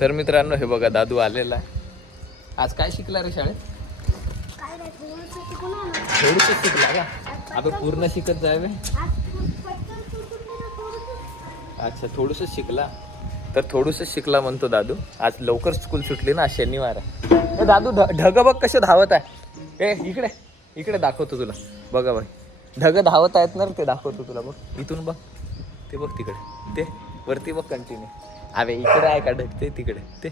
तर मित्रांनो हे बघा दादू आलेला आहे. आज काय शिकला रे शाळेत? काय थोडस शिकला का? आपण पूर्ण शिकत जावे अच्छा थोडस शिकला. तर थोडस शिकला म्हणतो दादू. आज लवकर स्कूल सुटली ना शनिवार आहे. दादू ढग बघ कसे धावत आहे. ए इकडे इकडे दाखवतो तुला. बघा बाई. ढग धावत आहेत ना रे, ते दाखवतो तुला बघ. इथून बघ. ते बघ तिकडे. ते वरती बघ कंटिन्यू अरे इकडे आहे का ढग ते तिकडे. ते.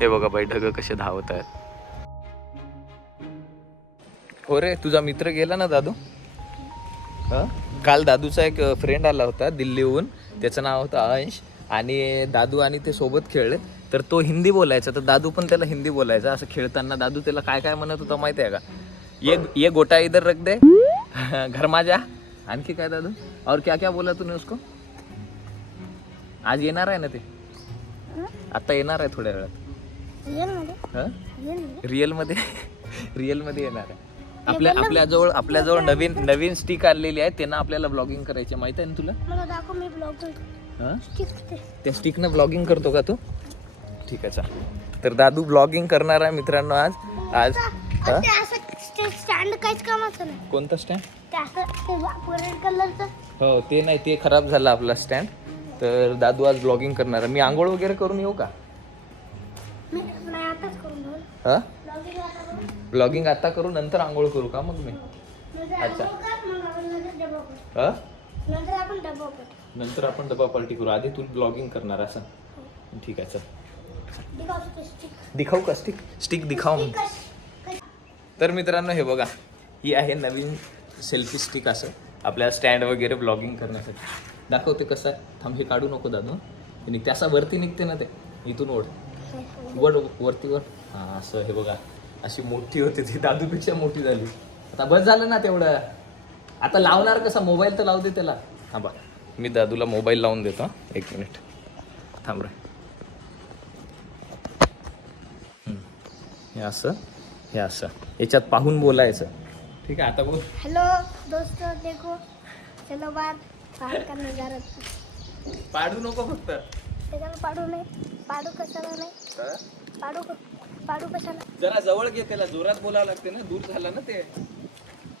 हे बघा बाई ढग कसे धावत आहेत हो रे तुझा मित्र गेला ना दादू? हं? काल दादूचा एक फ्रेंड आला होता दिल्लीहून. त्याचं नाव होतं अंश. आणि दादू आणि ते सोबत खेळले. तर तो हिंदी बोलायचा. तर दादू पण त्याला हिंदी बोलायचा. असं खेळताना दादू त्याला काय काय म्हणत होता माहिती आहे का? ये ये गोटा इधर रख दे. घर माझ्या. आणखी काय दादू? और क्या क्या बोला तूने उसको? आज येणार आहे ना ते? आता येणार आहे थोड्या वेळात? हं? रिअलमध्ये? रिअलमध्ये? रिअलमध्ये येणार आहे. आपल्या आपल्याजवळ आपल्याजवळ नवीन नवीन स्टिक आलेली आहे. त्यांना आपल्याला ब्लॉगिंग करायची माहीत आहे ना तुला? हं? त्या स्टिकनं ब्लॉगिंग करतो का तू? ठीक आहे चाल. तर दादू ब्लॉगिंग करणार आहे मित्रांनो आज. आज हं? स्टँड काहीच कामाचं नाही. कोणतं स्टँड? कलरचं. हो ते नाही ते खराब झालं आपला स्टँड. तर दादू आज ब्लॉगिंग करणार आहे. मी आंघोळ वगैरे करून येऊ का? मी नाही आताच करून घेऊ हां? ब्लॉगिंग आता करू. ब्लॉगिंग आता करू नंतर आंघोळ करू का मग मी? नंतर अच्छा. आंघोळ कर, मग आपण नंतर डबा करू. हां? नंतर आपण डबा करू. नंतर आपण डबा पलटी करू. आधी तू ब्लॉगिंग करणार असं ठीक आहे चल. stick. दिखाऊ का स्टिक स्टिक दिखाऊ. तर मित्रांनो हे बघा ही आहे नवीन सेल्फी स्टिक असं. आपल्या स्टँड वगैरे ब्लॉगिंग करण्यासाठी. दाखवते कसं. आहे थांब हे काढू नको दादू. निघते. असा वरती निघते ना ते. इथून ओढ. वड वरती वर. हां असं हे बघा. अशी मोठी होती ती. दादूपेक्षा मोठी झाली. आता बस झालं ना तेवढं. आता लावणार कसा? मोबाईल तर लावू दे त्याला. थांबा. मी दादूला मोबाईल लावून देतो. एक मिनिट. थांब रे. हे असं. हे असं. याच्यात पाहून बोलायचं. ठीक आहे आता बोल. हेलो दोस्तों देखो. चलो बाहर बाहर का नजारा पाडू नको फक्त. त्याच्याला पाडू नाही पाडू कशाला नाही पाडू क- पाडू कशाला? जरा जवळ घे त्याला. जोरात बोलावं लागते ना. दूर झालं ना ते.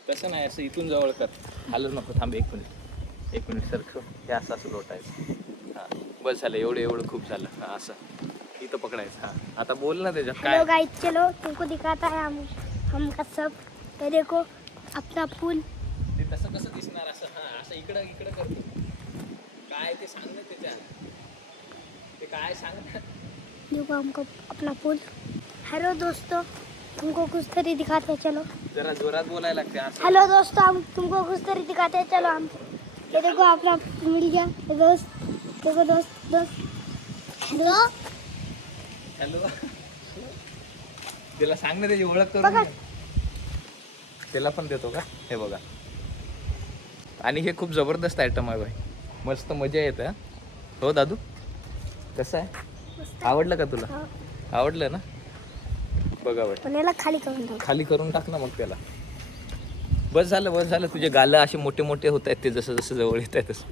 तसं नाही असं इथून जवळ कर. हलू नको थांब एक मिनिट. एक मिनिट सर. हे असं असं लोटायचं हां. बस झालं. एवढं एवढं खूप झालं. हां असं. इथं पकडायचं. आता बोल ना त्याच्यात हेलो काय. गाइस चलो तुमको दिखाता है हम हमका सब। ये देखो अपना फूल। ते तसं कसं दिसणार? असं हां असं इकडं इकडं करतो. काय ते सांग ना त्याच्यात. ते काय सांग ना देखो हमको अपना फूल। हेलो दोस्तों तुमको कुछ तरी दिखाते हैं चलो। जरा जोरात बोलायला लागते असं. हेलो दोस्तों हम तुमको कुछ तरी दिखाते हैं चलो हम। ये देखो अपना मिल गया। दोस्त देखो दोस्त दोस्त। Hello hello. त्याला सांग ना त्याची ओळख करून. त्याला पण देतो का? हे बघा. आणि हे खूप जबरदस्त आयटम आहे भाई मस्त मजा येते हं. हो दादू? कसं आहे? आवडलं का तुला? हा. आवडलं ना? बघा पण याला खाली करून टाक. खाली करून टाक ना मग त्याला. बस झालं बस झालं. तुझे गालं असे मोठे मोठे होत आहेत ते जसं जसं जवळ येत आहे तसं.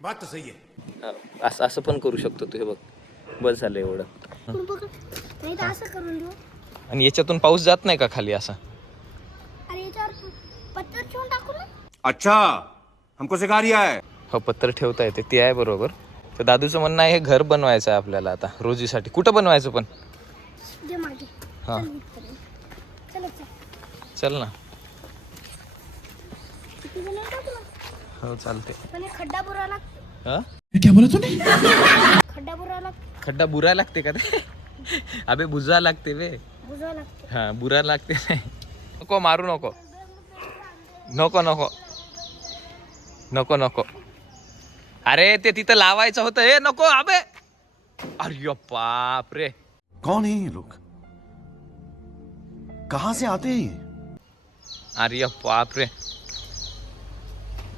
बात तो सही हा, असं असं पण करू शकतो तू हे बघ. बस झालं एवढं. पण बघ. नाही तर असं करून देऊ. आणि याच्यातून पाऊस जात नाही का खाली असा? अरे याच्यावर पत्तर ठेवून टाकू ना. अच्छा हमको सिखा रिया है. हो पत्र ठेवता येते ते आहे बरोबर. तर दादूचं म्हणणं आहे हे घर बनवायचं आहे आपल्याला आता रोजीसाठी. कुठं बनवायचं पण? मागे. हा. चल इथपर्यंत. चल चल. चल ना. किती जण टाकू ना हो चालते पण खड्डा बुरा लाग हा? बुरा लाग खड्डा बुरा लागते का ते? अबे बुजा लागते लागते. हा बुरा लागते. नाही नको मारू नको. नको नको. नको नको. अरे ते तिथं लावायचं होतं. हे नको अबे. अरे बाप रे. कौन है ये लोग? कहां से आते हैं ये? अरे बाप रे.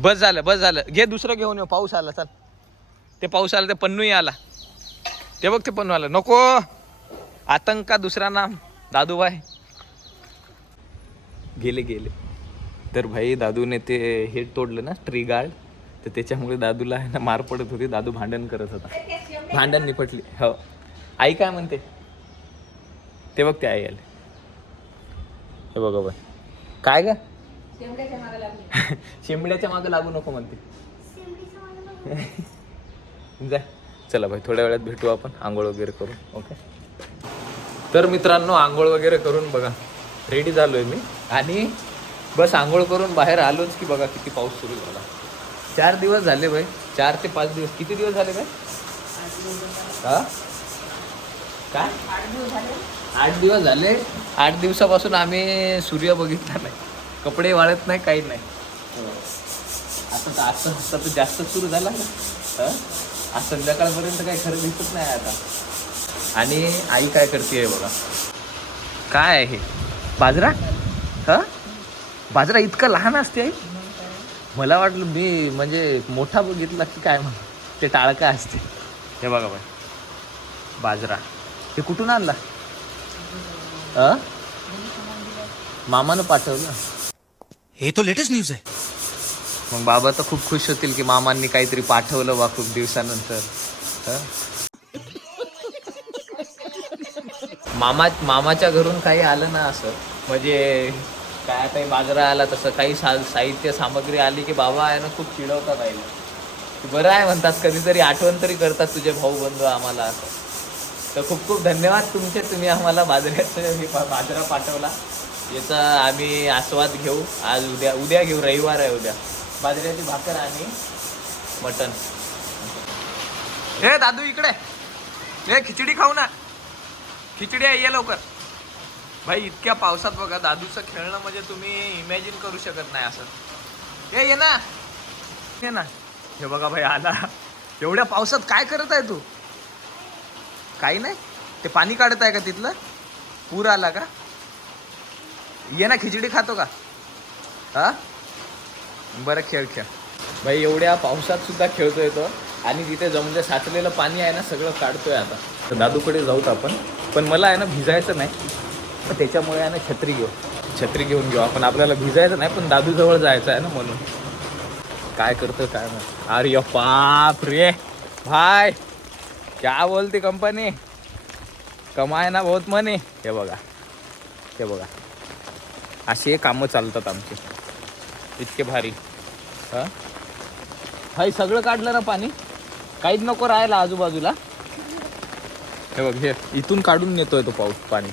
बस झालं बस झालं. घे दुसरं घेऊन येऊ पाऊस आला चल. ते पाऊस आला ते पन्नूही आला. ते बघ ते पन्नू आलं नको. आतंक का दुसरा नाम. दादूभाई गेले गेले. तर भाई दादूने ते हे तोडलं ना ट्री गार्ड तर त्याच्यामुळे दादूला आहे ना मार पडत होती. दादू भांडण करत होता. भांडण निपटली. हो. आई काय म्हणते? ते बघ ते आई आले. हे बघा बाय काय ग? शेंबड्याच्या मागे लागू नको म्हणते. जा. चला भाई थोड्या वेळात भेटू आपण आंघोळ वगैरे करू ओके तर मित्रांनो आंघोळ वगैरे करून बघा रेडी झालोय मी. आणि बस आंघोळ करून बाहेर आलोच की बघा किती पाऊस सुरू झाला. चार दिवस झाले भाई चार ते पाच दिवस. किती दिवस झाले भाई? हा? काय? आठ दिवस झाले. आठ दिवसापासून आम्ही सूर्य बघितला नाही. कपडे वाळत नाही काही नाही. आता तर आता तर जास्त सुरू झाला ना. आज संध्याकाळपर्यंत काही खरं दिसत नाही आता. आणि आई काय करते बघा? काय आहे हे? बाजरा? हा? बाजरा इतका लहान असते आई? मला वाटलं मी म्हणजे मोठा बघितला की काय म्हणा ते टाळका असते. हे बघा बाय बाजरा. हे कुठून आणला? अ मामानं पाठवलं. हे तो लेटेस्ट न्यूज आहे. मग बाबा तर खूप खुश होतील की मामांनी काहीतरी पाठवलं बा खूप दिवसानंतर. मामा मामाच्या घरून काही आलं ना असं? म्हणजे काय काही बाजारा आला तसं काही सा साहित्य सामग्री आली की बाबा आहे ना खूप चिडवतात आईला. बरं आहे म्हणतात कधीतरी आठवण तरी करतात तुझे भाऊ बंधू आम्हाला असं. तर खूप खूप धन्यवाद तुमचे तुम्ही आम्हाला बाजऱ्याचं बाजरा पाठवला. याचा आम्ही आस्वाद घेऊ. आज उद्या उद्या घेऊ रविवार आहे उद्या. बाजऱ्याची भाकर आणि मटन ए दादू इकडे. ए खिचडी खाऊ ना. खिचडी आहे ये लवकर. भाई इतक्या पावसात बघा दादूचं खेळणं म्हणजे तुम्ही इमॅजिन करू शकत नाही असं. ए ये ना. ये ना. हे बघा भाई आला. एवढ्या पावसात काय करत आहे तू? काही नाही. ते पाणी काढत आहे का तिथलं? पूर आला का? ये ना खिचडी खातो का? हा? बरं खेळ खेळ. भाई एवढ्या पावसात सुद्धा खेळतोय तो. आणि तिथे जमले साचलेलं पाणी आहे ना सगळं काढतोय आता. तर दादूकडे जाऊत आपण. पण मला आहे ना भिजायचं नाही. त्याच्यामुळे आहे ना छत्री घेऊ. छत्री घेऊन घेऊ. आपण आपल्याला भिजायचं नाही पण दादूजवळ जायचं आहे ना म्हणून. काय करतो काय नाही अरे बाप रे. भाय क्या बोलते कंपनी कमाय ना बहुत मनी हे बघा. हे बघा. असे कामं चालतात आमची. इतके भारी. हा? हाय सगळं काढलं ना पाणी? काहीच नको राहायला आजूबाजूला. हे बघ हे इथून काढून नेतोय तो पाऊस पाणी.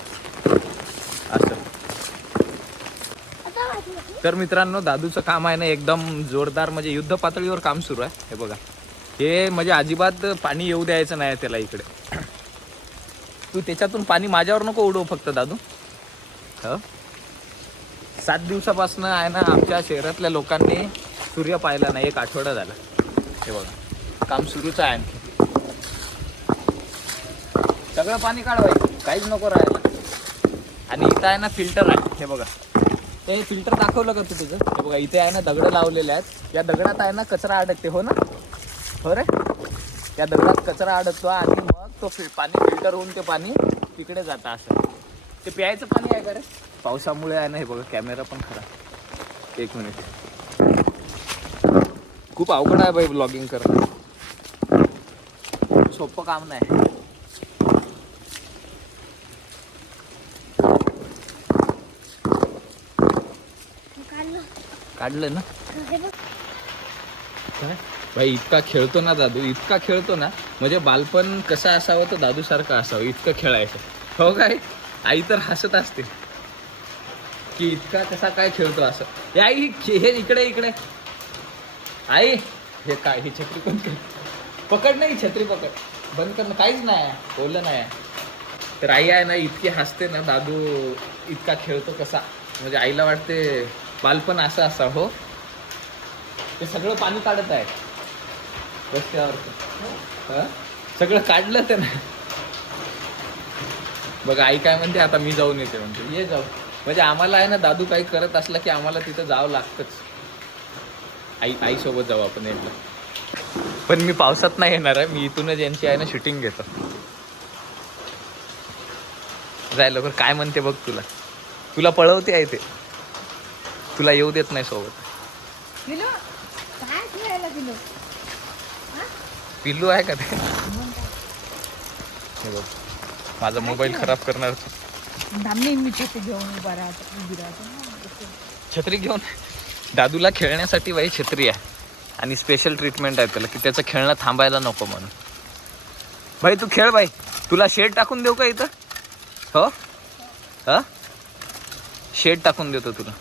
असं. तर मित्रांनो दादूचं काम आहे ना एकदम जोरदार म्हणजे युद्ध पातळीवर काम सुरू आहे. हे बघा. हे म्हणजे अजिबात पाणी येऊ द्यायचं नाही त्याला इकडे. तू त्याच्यातून पाणी माझ्यावर नको उडव फक्त दादू. ह? सात दिवसापासून आहे ना आमच्या शहरातल्या लोकांनी सूर्य पाहिला नाही एक आठवडा झाला. हे बघा काम सुरूच आहे आणखी. सगळं पाणी काढवाय काहीच नको राहायला. आणि इथं आहे ना फिल्टर आहे हे बघा. ते फिल्टर दाखवलं का तू तुझं? हे बघा इथे आहे ना दगडं लावलेले आहेत. या दगडात आहे ना कचरा अडकते हो ना? हो रे? त्या दगडात कचरा अडकतो आणि मग तो फि पाणी फिल्टर होऊन ते पाणी तिकडे जातं असं. ते प्यायचं पाणी आहे का रे? पावसामुळे आहे ना हे बघा कॅमेरा पण खरा एक मिनिट. खूप अवघड आहे बाई ब्लॉगिंग करणं. सोपं काम नाही. काढलं काढलं ना भाई इतका खेळतो ना दादू इतका खेळतो ना म्हणजे बालपण कसं असावं तर दादू सारखं असावं इतकं खेळायचं. हो काय? आई तर हसत असते. की इतका कसा काय खेळतो असं. आई हे इकडे इकडे. आई हे काय ही छत्री पण पकड नाही छत्री पकड. बंद करणं काहीच नाही आहे बोललं नाही आहे. तर आई आहे ना इतकी हसते ना दादू इतका खेळतो कसा. म्हणजे आईला वाटते बालपण असं असा हो. ते सगळं पाणी काढत आहे. रस्त्यावर सगळं काढलं ते ना बघा आई काय म्हणते आता मी जाऊन येते म्हणते. ये जाऊ. म्हणजे आम्हाला आहे ना दादू काही करत असला की आम्हाला तिथं जावं लागतंच. आई आईसोबत जाऊ आपण एकदा. पण मी पावसात नाही येणार आहे मी इथूनच यांची आहे ना शूटिंग घेतो. जायला बरं काय म्हणते बघ तुला. तुला पळवते आहे ते. तुला येऊ देत नाही सोबत. पिल्लू आहे का ते? हे बघ. माझा मोबाईल खराब करणार. मी छत्री घेऊन उभा राहतो उभी राहतो. छत्री घेऊन दादूला खेळण्यासाठी बाई छत्री आहे. आणि स्पेशल ट्रीटमेंट आहे त्याला की त्याचं खेळणं थांबायला नको म्हणून. भाई तू खेळ बाई. तुला शेड टाकून देऊ का इथं? हो? हा? शेड टाकून देतो तुला.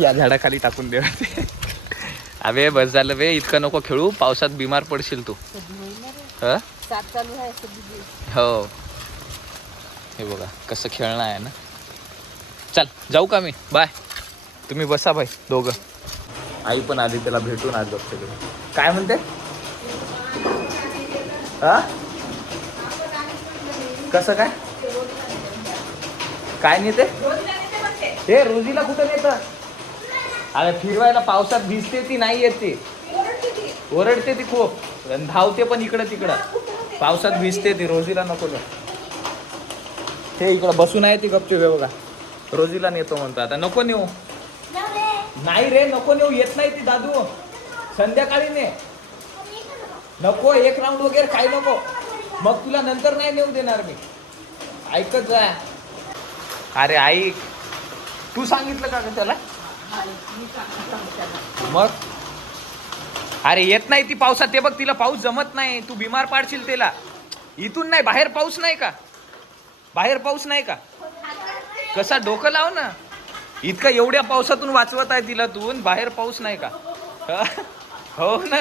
या झाडाखाली टाकून दे अबे बस झालं बे. इतकं नको खेळू. पावसात बिमार पडशील तू. ह? हो. हे बघा कसं खेळणं आहे ना. चल जाऊ का मी? बाय. तुम्ही बसा भाई दोघं. आई पण आली त्याला भेटून आज बघते काय म्हणते? हा? कसं काय? काय नेते? हे रोजीला कुठं नेत? अरे फिरवायला पावसात भिजते ती नाही येत ती. ओरडते ती. खूप. धावते पण इकडं तिकडं. पावसात भिजते ती रोजीला नको. हे इकडं बसून आहे ती गपचूप आहे बघा. रोजीला नेतो म्हणतो. आता नको नेऊ. नाही रे नको नेऊ. येत नाही ती दादू. संध्याकाळी ने. नको एक राऊंड वगैरे काही नको. मग तुला नंतर नाही नेऊ देणार मी. ऐकत जा. अरे ऐक. तू सांगितलं का त्याला? मग? अरे येत नाही ती पावसात. ते बघ तिला पाऊस जमत नाही. तू बिमार पाडशील तिला. इथून नाही बाहेर पाऊस नाही का? बाहेर पाऊस नाही का? कसा डोकं लाव ना. इतकं एवढ्या पावसातून वाचवत आहे तिला तू बाहेर पाऊस नाही का? हो? ना?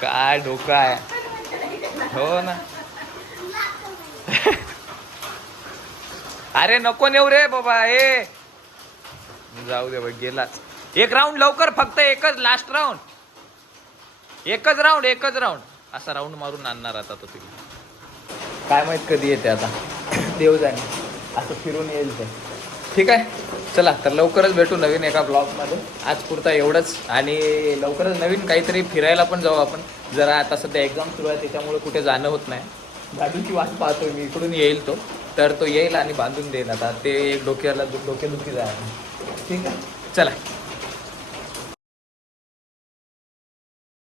काय डोकं आहे? हो ना? अरे नको नेऊ रे बाबा. हे जाऊ दे बघ गेलाच. एक राऊंड लवकर फक्त एकच लास्ट राऊंड एकच राऊंड एकच राऊंड असा राऊंड मारून आणणार आता तो तुम्ही काय माहीत कधी येते आता. देव जाणे. असं फिरून येईल ते. ठीक आहे? चला तर लवकरच भेटू नवीन एका ब्लॉगमध्ये आज पुरता एवढंच. आणि लवकरच नवीन काहीतरी फिरायला पण जाऊ आपण. जरा आता सध्या एक्झाम सुरू आहे त्याच्यामुळे कुठे जाणं होत नाही. बाजूची वाट पाहतोय मी. इकडून येईल तो. तर तो येईल आणि बांधून देईल आता. ते एक डोक्याला डोकेदुखी जाय ठीक आहे चला